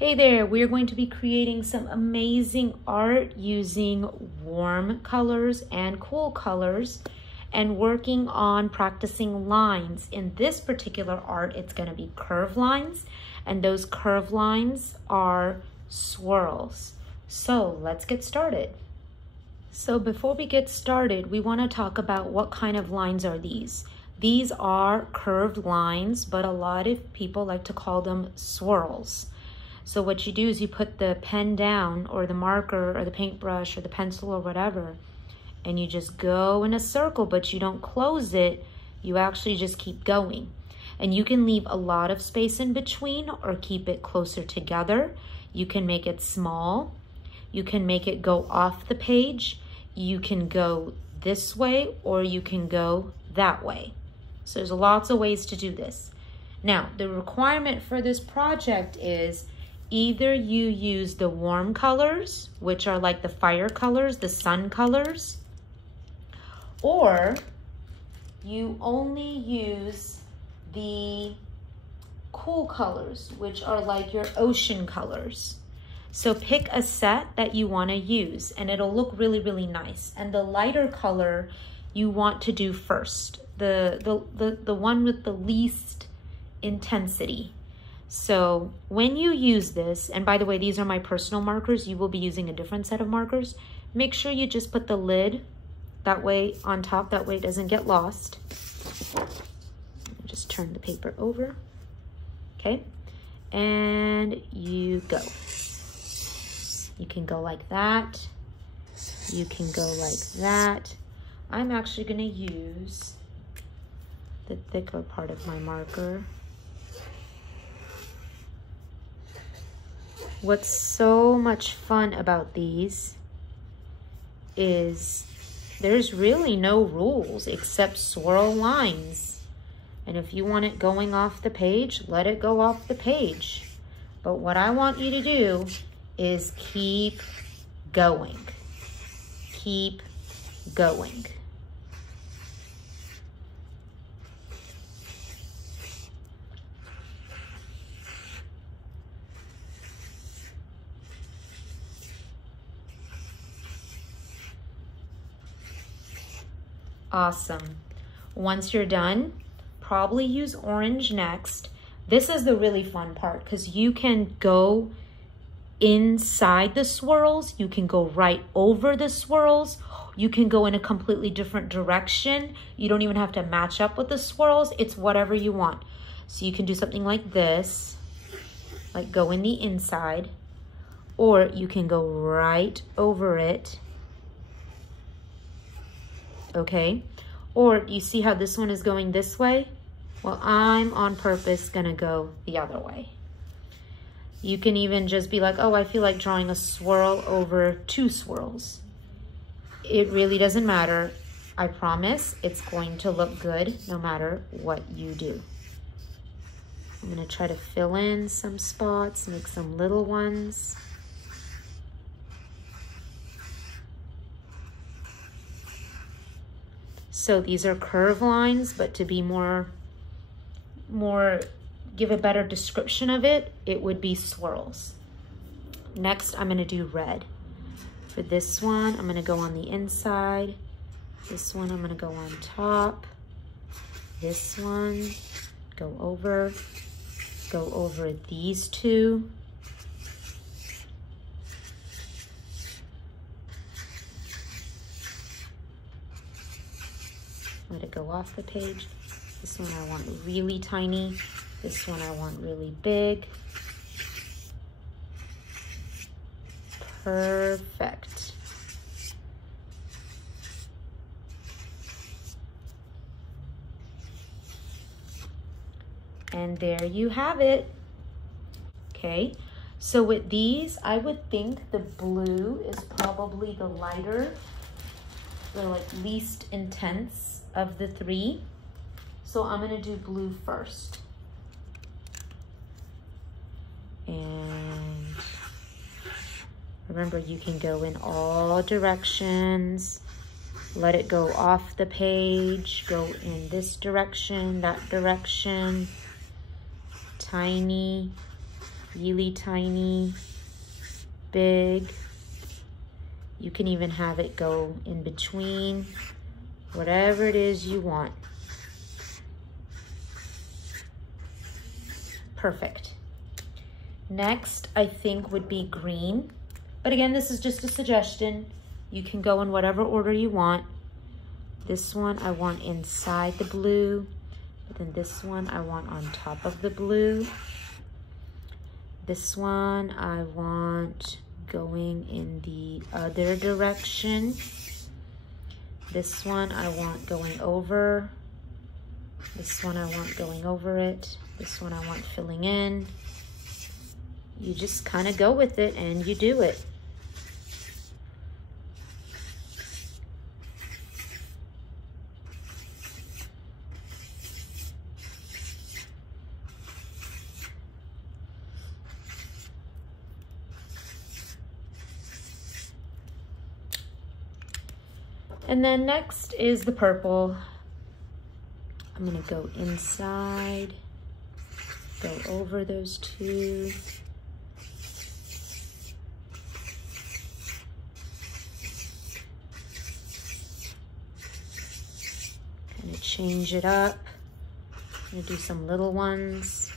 Hey there, we are going to be creating some amazing art using warm colors and cool colors and working on practicing lines. In this particular art, it's going to be curve lines, and those curve lines are swirls. So let's get started. So before we get started, we want to talk about what kind of lines are these. These are curved lines, but a lot of people like to call them swirls. So what you do is you put the pen down, or the marker or the paintbrush or the pencil or whatever, and you just go in a circle, but you don't close it. You actually just keep going. And you can leave a lot of space in between or keep it closer together. You can make it small. You can make it go off the page. You can go this way or you can go that way. So there's lots of ways to do this. Now, the requirement for this project is either you use the warm colors, which are like the fire colors, the sun colors, or you only use the cool colors, which are like your ocean colors. So pick a set that you want to use and it'll look really, really nice. And the lighter color you want to do first, the one with the least intensity. So when you use this, and by the way, these are my personal markers, you will be using a different set of markers. Make sure you just put the lid that way on top, that way it doesn't get lost. Just turn the paper over, okay? And you go. You can go like that. You can go like that. I'm actually gonna use the thicker part of my marker. What's so much fun about these is there's really no rules except swirl lines. And if you want it going off the page, let it go off the page. But what I want you to do is keep going. Keep going. Awesome. Once you're done, probably use orange next. This is the really fun part because you can go inside the swirls, you can go right over the swirls, you can go in a completely different direction. You don't even have to match up with the swirls. It's whatever you want. So you can do something like this, like go in the inside, or you can go right over it. Okay, or you see how this one is going this way? Well, I'm on purpose gonna go the other way. You can even just be like, oh, I feel like drawing a swirl over two swirls. It really doesn't matter. I promise it's going to look good no matter what you do. I'm gonna try to fill in some spots, make some little ones. So these are curve lines, but to be more give a better description of it, it would be swirls. Next, I'm gonna do red. For this one, I'm gonna go on the inside. This one, I'm gonna go on top. This one, go over these two. Let it go off the page. This one I want really tiny. This one I want really big. Perfect. And there you have it. Okay, so with these, I would think the blue is probably the lighter, the like least intense of the three. So I'm gonna do blue first. And remember, you can go in all directions. Let it go off the page, go in this direction, that direction. Tiny, really tiny, big. You can even have it go in between, whatever it is you want. Perfect. Next, I think would be green. But again, this is just a suggestion. You can go in whatever order you want. This one I want inside the blue, but then this one I want on top of the blue. This one I want going in the other direction. This one I want going over. This one I want going over it. This one I want filling in. You just kind of go with it and you do it. And then next is the purple. I'm gonna go inside, go over those two. Kind of change it up. I'm gonna do some little ones.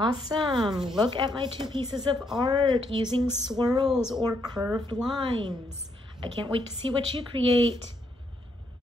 Awesome, look at my two pieces of art using swirls or curved lines. I can't wait to see what you create.